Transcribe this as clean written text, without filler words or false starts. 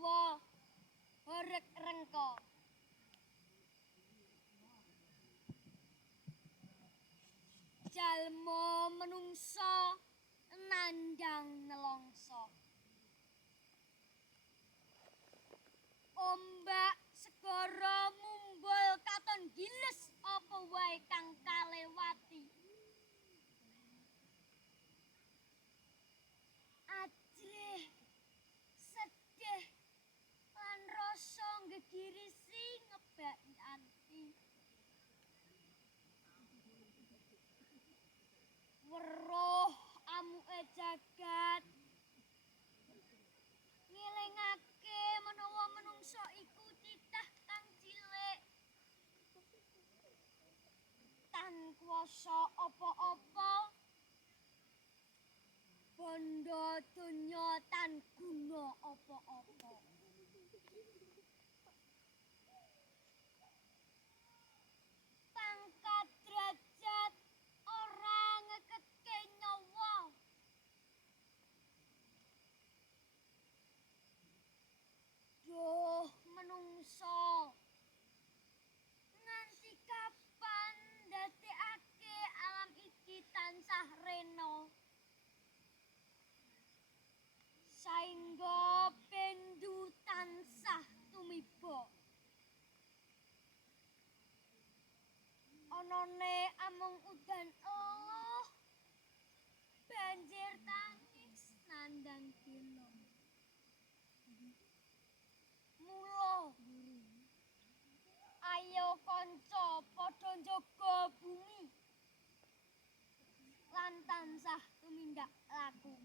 tuwa horeg rengko. Jalma menungsa nandhang nelongso. Ombak segara mumbul katon giles apa wae kang kalewati. Ajrih, sedih, lan rasa gegirisi ngebaki ati. Weruh amuke jagat ngelingake menawa menungsa iku titah kang cilik. Tan kuwasa apa-apa, bondo donya tan guna apa-apa. Pangkat derajat ora ngeketke nyawa. Duh menungsa, nganti kapan ndadekake alam iki tansah rena? Saengga bendu tansah tumiba. Anane amung udan eluh, banjir tangis nandang gelo. Mula ayo kanca padha njaga bumi lan tansah tumindak laku.